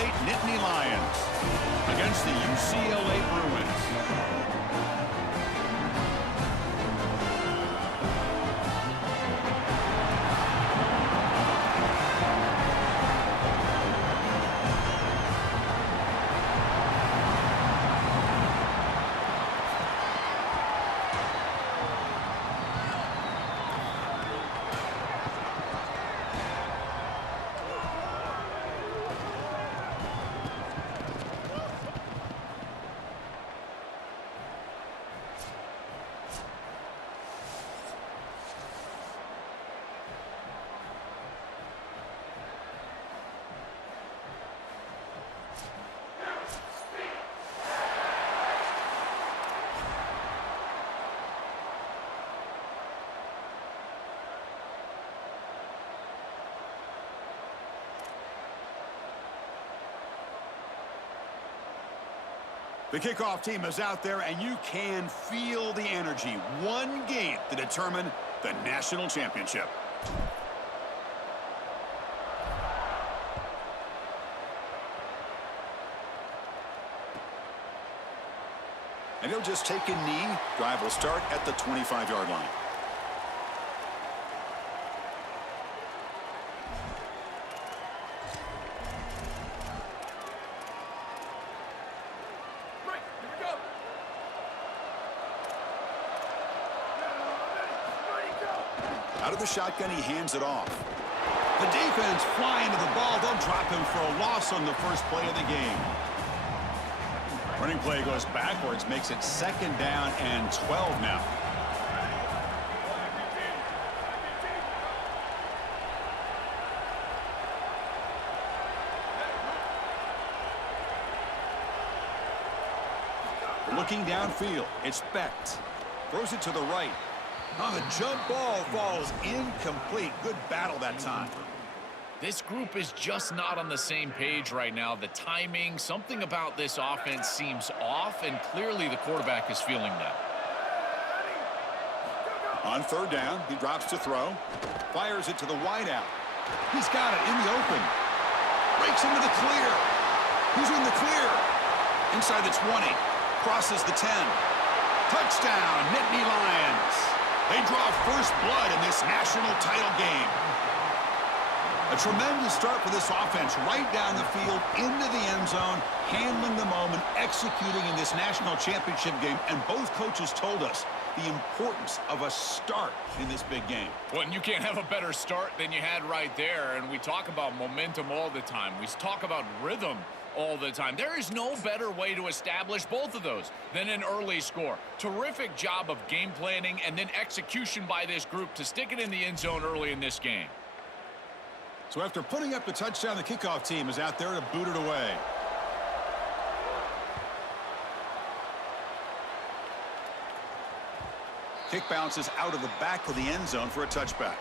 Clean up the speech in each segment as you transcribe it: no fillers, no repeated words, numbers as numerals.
State Nittany Lions against the UCLA Bruins. The kickoff team is out there, and you can feel the energy. One game to determine the national championship. And he'll just take a knee. Drive will start at the 25-yard line. Out of the shotgun, he hands it off. The defense flying to the ball. They'll drop him for a loss on the first play of the game. Running play goes backwards, makes it 2nd down and 12 now. Looking downfield, it's Becht. Throws it to the right. On the jump ball falls incomplete. Good battle that time. This group is just not on the same page right now. The timing, something about this offense seems off, and clearly the quarterback is feeling that. On 3rd down, he drops to throw. Fires it to the wideout. He's got it in the open. Breaks into the clear. He's in the clear. Inside the 20. Crosses the 10. Touchdown, Nittany Lions. They draw first blood in this national title game. A tremendous start for this offense, right down the field, into the end zone, handling the moment, executing in this national championship game. And both coaches told us the importance of a start in this big game. Well, and you can't have a better start than you had right there. And we talk about momentum all the time. We talk about rhythm all the time. There is no better way to establish both of those than an early score. Terrific job of game planning and then execution by this group to stick it in the end zone early in this game. So after putting up the touchdown, the kickoff team is out there to boot it away. Kick bounces out of the back of the end zone for a touchback.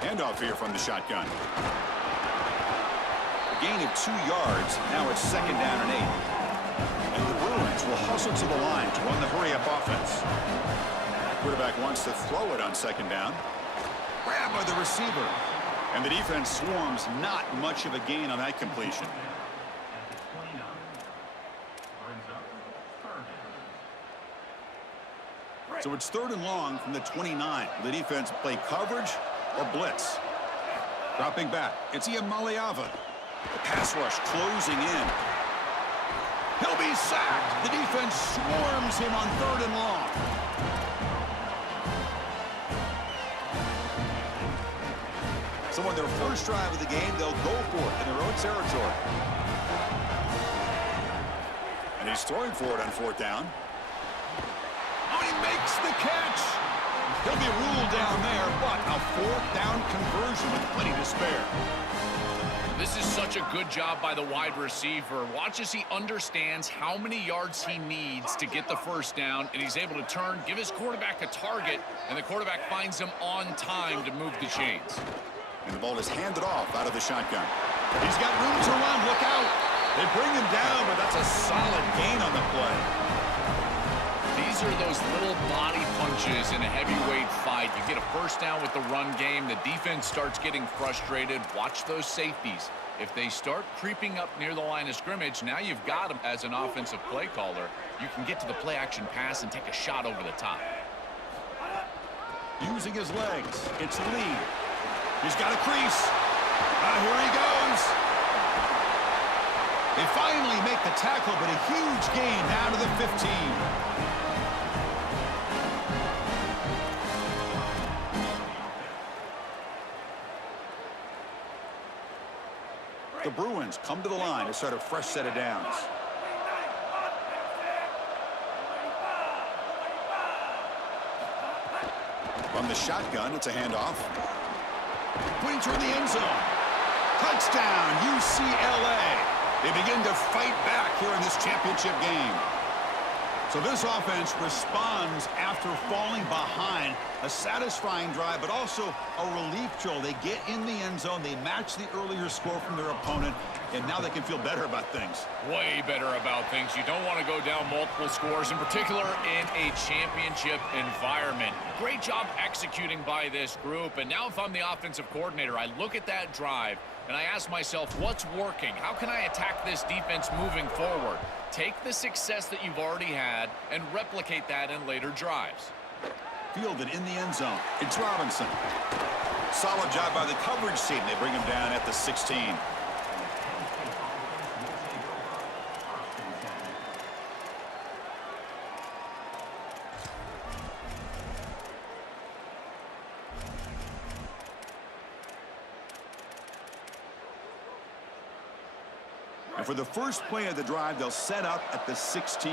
Handoff here from the shotgun. A gain of 2 yards. Now it's 2nd down and 8. And the Bruins will hustle to the line to run the hurry-up offense. Quarterback wants to throw it on 2nd down. Grabbed by the receiver. And the defense swarms. Not much of a gain on that completion. So it's 3rd and long from the 29. The defense play coverage or blitz. Dropping back, it's Iamaleava. The pass rush closing in. He'll be sacked. The defense swarms him on 3rd and long. So on their first drive of the game, they'll go for it in their own territory. And he's throwing for it on 4th down. Oh, he makes the catch. He'll be ruled down there, but a 4th down conversion with plenty to spare. This is such a good job by the wide receiver. Watch as he understands how many yards he needs to get the first down, and he's able to turn, give his quarterback a target, and the quarterback finds him on time to move the chains. And the ball is handed off out of the shotgun. He's got room to run. Look out. They bring him down, but that's a solid gain on the play. These are those little body punches in a heavyweight fight. You get a first down with the run game. The defense starts getting frustrated. Watch those safeties. If they start creeping up near the line of scrimmage, now you've got them as an offensive play caller. You can get to the play-action pass and take a shot over the top. Using his legs, it's Lee. He's got a crease. Here he goes. They finally make the tackle, but a huge gain down to the 15. The Bruins come to the line to start a fresh set of downs. From the shotgun, it's a handoff. Putting toward the end zone. Touchdown, UCLA. They begin to fight back here in this championship game. So this offense responds after falling behind. A satisfying drive, but also a relief joel. They get in the end zone. They match the earlier score from their opponent, and now they can feel better about things. Way better about things. You don't want to go down multiple scores, in particular in a championship environment. Great job executing by this group. And now if I'm the offensive coordinator, I look at that drive, and I ask myself, what's working? How can I attack this defense moving forward? Take the success that you've already had and replicate that in later drives. Fielded in the end zone. It's Robinson. Solid job by the coverage team. They bring him down at the 16. And for the first play of the drive, they'll set up at the 16.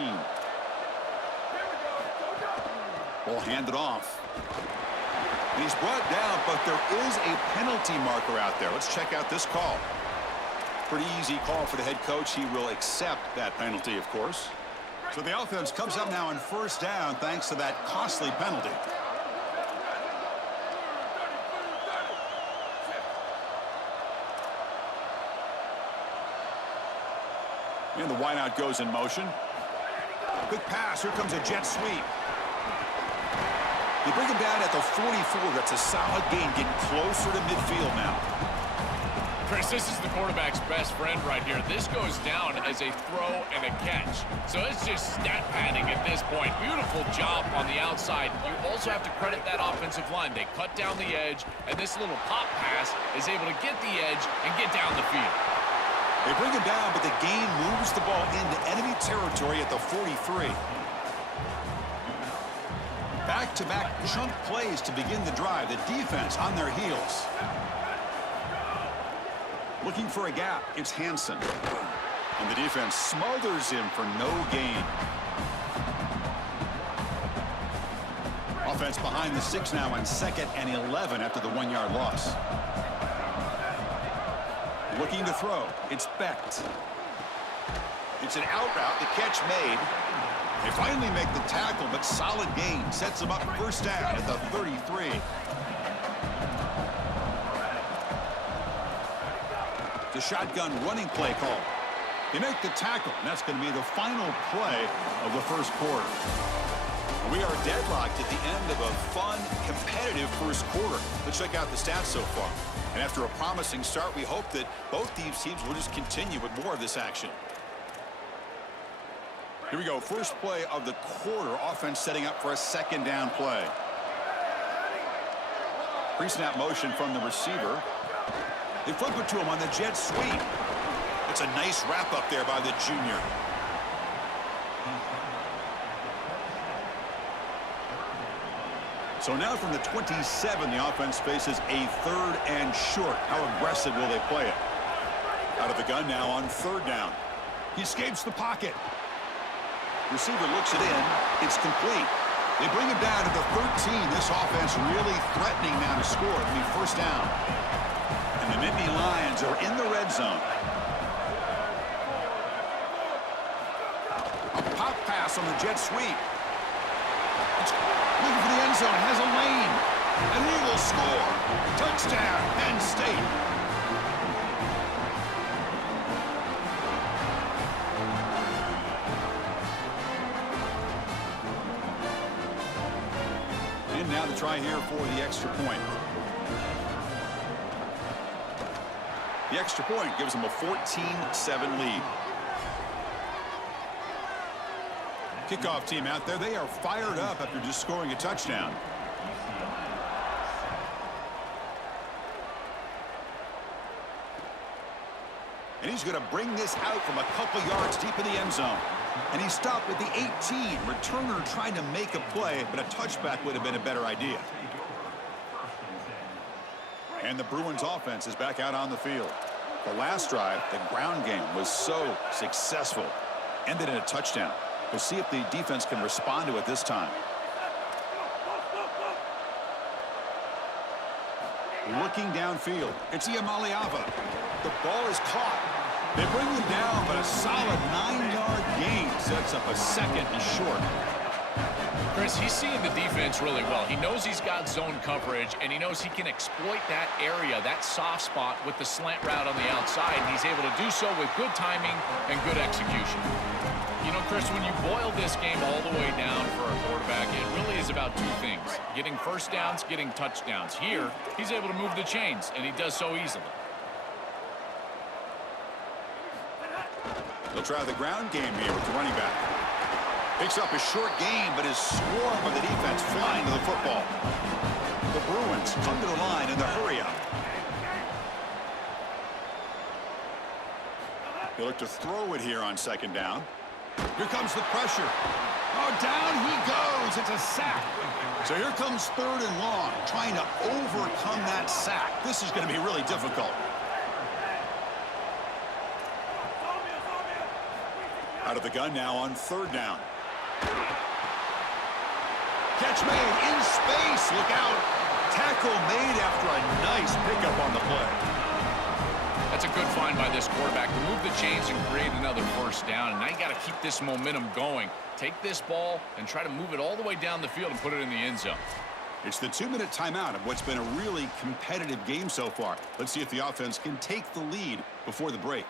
Ball handed off. And he's brought down, but there is a penalty marker out there. Let's check out this call. Pretty easy call for the head coach. He will accept that penalty, of course. So the offense comes up now on first down thanks to that costly penalty. And the wideout goes in motion. Quick pass. Here comes a jet sweep. They bring him down at the 44. That's a solid gain, getting closer to midfield now. Chris, this is the quarterback's best friend right here. This goes down as a throw and a catch. So it's just stat padding at this point. Beautiful job on the outside. You also have to credit that offensive line. They cut down the edge, and this little pop pass is able to get the edge and get down the field. They bring him down, but the gain moves the ball into enemy territory at the 43. Back-to-back chunk plays to begin the drive. The defense on their heels. Looking for a gap. It's Hansen. And the defense smothers him for no gain. Offense behind the 6 now on 2nd and 11 after the 1-yard loss. Looking to throw. It's Becht. It's an out route. The catch made. They finally make the tackle, but solid gain. Sets them up first down at the 33. The shotgun running play call. They make the tackle, and that's going to be the final play of the first quarter. We are deadlocked at the end of a fun, competitive first quarter. Let's check out the stats so far. And after a promising start, we hope that both these teams will just continue with more of this action. Here we go. First play of the quarter. Offense setting up for a 2nd down play. Pre-snap motion from the receiver. They flip it to him on the jet sweep. It's a nice wrap up there by the junior. So now from the 27, the offense faces a 3rd and short. How aggressive will they play it? Out of the gun now on 3rd down. He escapes the pocket. Receiver looks it in. It's complete. They bring him down to the 13. This offense really threatening now to score. It'll be first down. And the Nittany Lions are in the red zone. A pop pass on the jet sweep. It's looking for the end zone. Has a lane. And he will score. Touchdown, Penn State. now to try here for the extra point. The extra point gives them a 14-7 lead. Kickoff team out there. They are fired up after just scoring a touchdown. And he's going to bring this out from a couple yards deep in the end zone. And he stopped at the 18. Returner trying to make a play, but a touchback would have been a better idea. And the Bruins offense is back out on the field. The last drive, the ground game, was so successful. Ended in a touchdown. We'll see if the defense can respond to it this time. Looking downfield. It's Iamaleava. The ball is caught. They bring him down, but a solid 9-yard gain sets up a second and short. Chris, he's seeing the defense really well. He knows he's got zone coverage, and he knows he can exploit that area, that soft spot, with the slant route on the outside, and he's able to do so with good timing and good execution. You know, Chris, when you boil this game all the way down for a quarterback, it really is about two things: getting first downs, getting touchdowns. Here, he's able to move the chains, and he does so easily. They'll try the ground game here with the running back. Picks up a short gain, but is swarmed by the defense flying to the football. The Bruins come to the line in the hurry-up. They look to throw it here on second down. Here comes the pressure. Oh, down he goes. It's a sack. So here comes third and long, trying to overcome that sack. This is going to be really difficult. Out of the gun now on third down. Catch made in space. Look out. Tackle made after a nice pickup on the play. That's a good find by this quarterback to move the chains and create another first down. And now you got to keep this momentum going. Take this ball and try to move it all the way down the field and put it in the end zone. It's the 2-minute timeout of what's been a really competitive game so far. Let's see if the offense can take the lead before the break.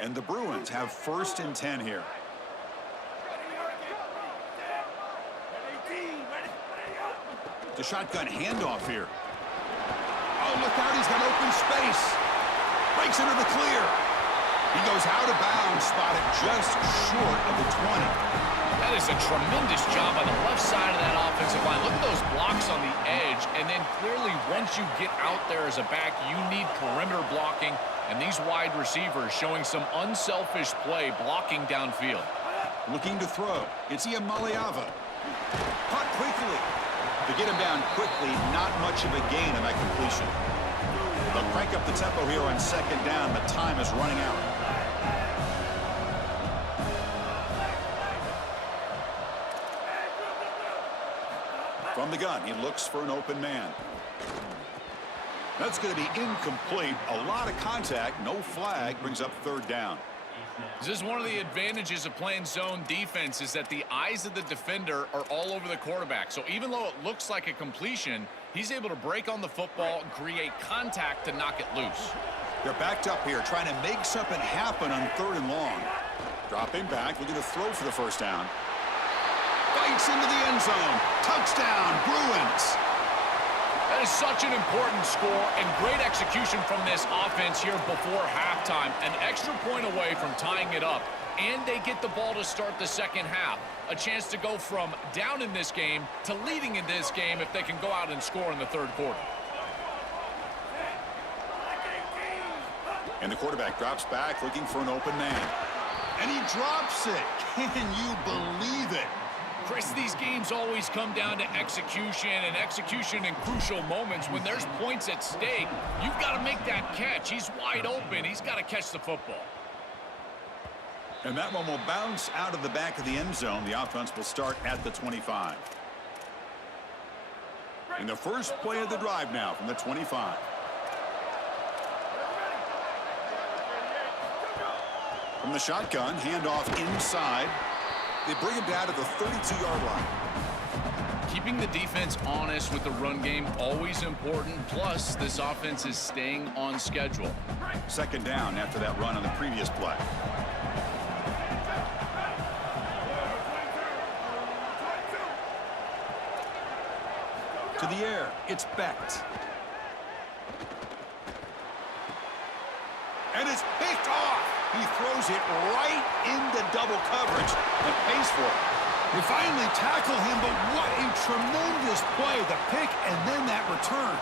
And the Bruins have 1st and 10 here. The shotgun handoff here. Oh, look out, he's got open space. Breaks into the clear. He goes out of bounds, spotted just short of the 20. That is a tremendous job on the left side of that offensive line. Look at those blocks on the edge. And then clearly, once you get out there as a back, you need perimeter blocking. And these wide receivers showing some unselfish play blocking downfield. Looking to throw. It's Iamaleava. Caught quickly. To get him down quickly, not much of a gain on that completion. They'll crank up the tempo here on second down. The time is running out. From the gun, he looks for an open man. That's going to be incomplete. A lot of contact. No flag. Brings up third down. This is one of the advantages of playing zone defense, is that the eyes of the defender are all over the quarterback. So even though it looks like a completion, he's able to break on the football and create contact to knock it loose. They're backed up here, trying to make something happen on third and long. Dropping back, looking to throw for the first down. Bites into the end zone. Touchdown, Bruins. That is such an important score and great execution from this offense here before halftime. An extra point away from tying it up, and they get the ball to start the second half. A chance to go from down in this game to leading in this game if they can go out and score in the third quarter. And the quarterback drops back, looking for an open man. And he drops it. Can you believe it? Chris, these games always come down to execution, and execution in crucial moments. When there's points at stake, you've got to make that catch. He's wide open. He's got to catch the football. And that one will bounce out of the back of the end zone. The offense will start at the 25. In the first play of the drive now from the 25. From the shotgun, handoff inside. They bring him down to the 32-yard line. Keeping the defense honest with the run game, always important. Plus, this offense is staying on schedule. Second down after that run on the previous play. To the air, it's Becht. And it's picked off. He throws it right into double coverage and pays for it. They finally tackle him, but what a tremendous play. The pick and then that return.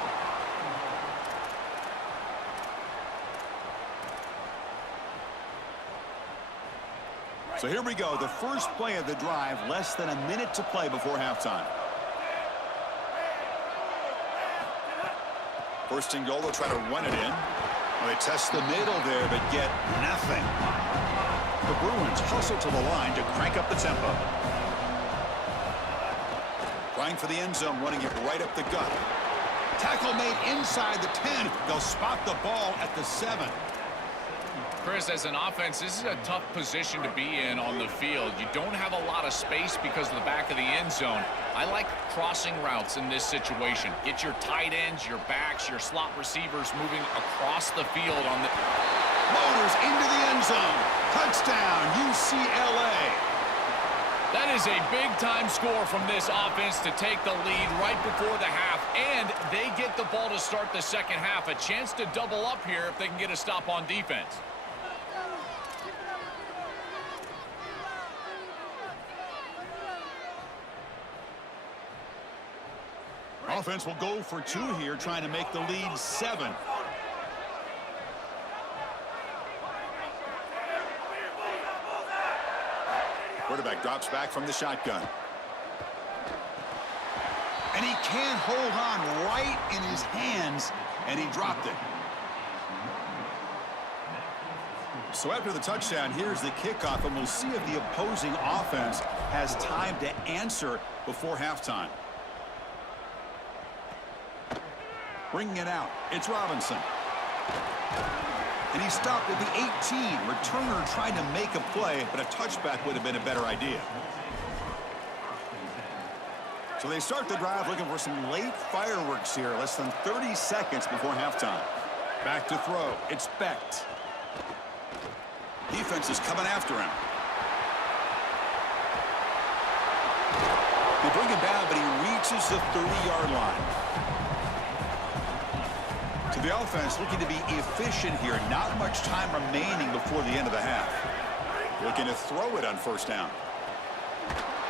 So here we go, the first play of the drive, less than a minute to play before halftime. First and goal, they'll try to run it in. Well, they test the middle there, but get nothing. The Bruins hustle to the line to crank up the tempo. Trying for the end zone, running it right up the gut. Tackle made inside the 10. They'll spot the ball at the 7. Chris, as an offense, this is a tough position to be in on the field. You don't have a lot of space because of the back of the end zone. I like crossing routes in this situation. Get your tight ends, your backs, your slot receivers moving across the field on the... Motors into the end zone. Touchdown, UCLA. That is a big-time score from this offense to take the lead right before the half, and they get the ball to start the second half. A chance to double up here if they can get a stop on defense. Offense will go for 2 here, trying to make the lead 7. Quarterback drops back from the shotgun. And he can't hold on right in his hands, and he dropped it. So after the touchdown, here's the kickoff, and we'll see if the opposing offense has time to answer before halftime. Bringing it out, it's Robinson. And he stopped at the 18. Returner trying to make a play, but a touchback would have been a better idea. So they start the drive looking for some late fireworks here, less than 30 seconds before halftime. Back to throw, it's Becht. Defense is coming after him. They bring him down, but he reaches the 30-yard line. To the offense, looking to be efficient here. Not much time remaining before the end of the half. Looking to throw it on first down.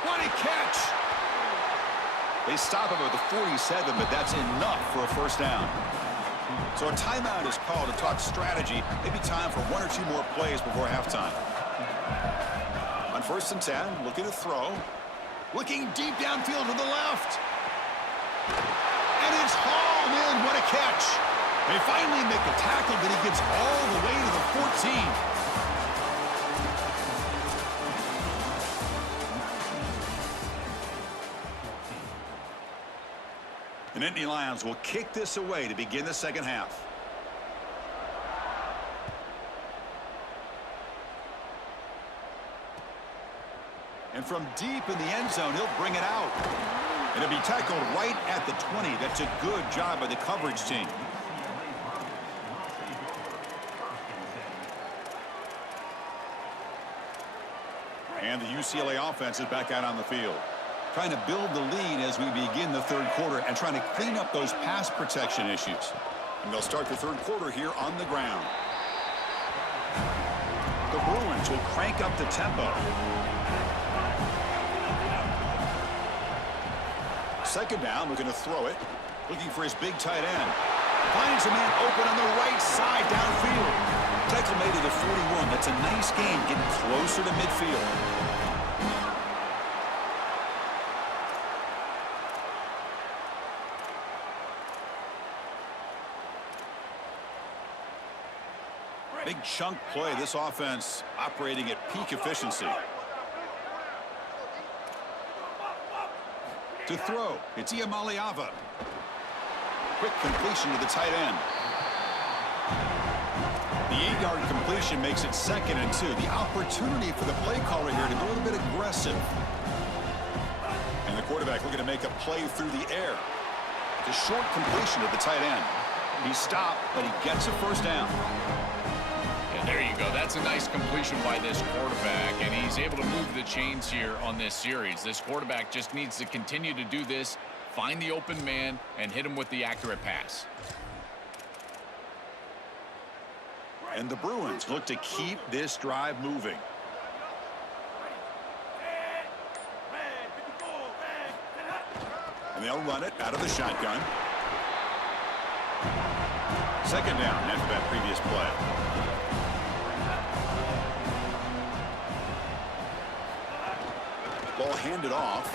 What a catch! They stop him at the 47, but that's enough for a first down. So a timeout is called to talk strategy. Maybe time for 1 or 2 more plays before halftime. On first and 10, looking to throw. Looking deep downfield to the left. And it's hauled in. What a catch. They finally make the tackle, but he gets all the way to the 14. The Nittany Lions will kick this away to begin the second half. And from deep in the end zone, he'll bring it out. And it'll be tackled right at the 20. That's a good job by the coverage team. And the UCLA offense is back out on the field. Trying to build the lead as we begin the third quarter and trying to clean up those pass protection issues. And they'll start the third quarter here on the ground. The Bruins will crank up the tempo. Second down, looking to throw it. Looking for his big tight end. Finds a man open on the right side downfield. Tackle made to the 41. That's a nice gain, getting closer to midfield. Big chunk play. This offense operating at peak efficiency. To throw, it's Iamaleava. Quick completion to the tight end. The 8-yard completion makes it 2nd and 2. The opportunity for the play caller here to be a little bit aggressive. And the quarterback looking to make a play through the air. The short completion to the tight end. He stopped, but he gets a first down. And there you go. That's a nice completion by this quarterback, and he's able to move the chains here on this series. This quarterback just needs to continue to do this, find the open man, and hit him with the accurate pass. And the Bruins look to keep this drive moving. And they'll run it out of the shotgun. Second down after that previous play. Ball handed off.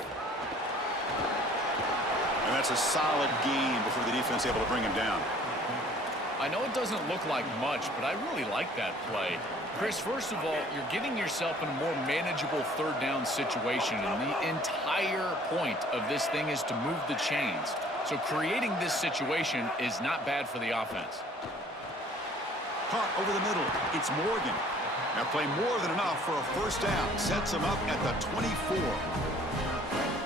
And that's a solid gain before the defense able to bring him down. I know it doesn't look like much, but I really like that play. Chris, first of all, you're getting yourself in a more manageable third down situation, and the entire point of this thing is to move the chains. So creating this situation is not bad for the offense. Caught over the middle. It's Morgan. Now play more than enough for a first down. Sets him up at the 24.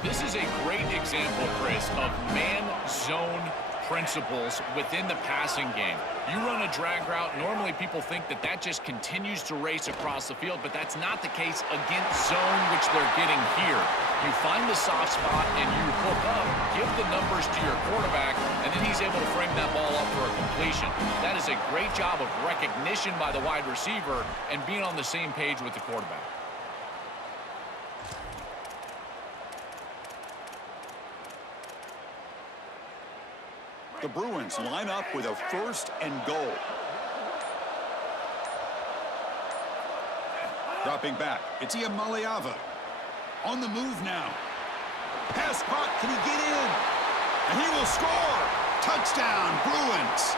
This is a great example, Chris, of man-zone principles within the passing game. You run a drag route, normally people think that that just continues to race across the field, but that's not the case against zone, which they're getting here. You find the soft spot and you hook up, give the numbers to your quarterback, and then he's able to frame that ball up for a completion. That is a great job of recognition by the wide receiver and being on the same page with the quarterback. The Bruins line up with a first and goal. Dropping back, it's Iamaleava. On the move now. Pass caught, can he get in? And he will score! Touchdown, Bruins!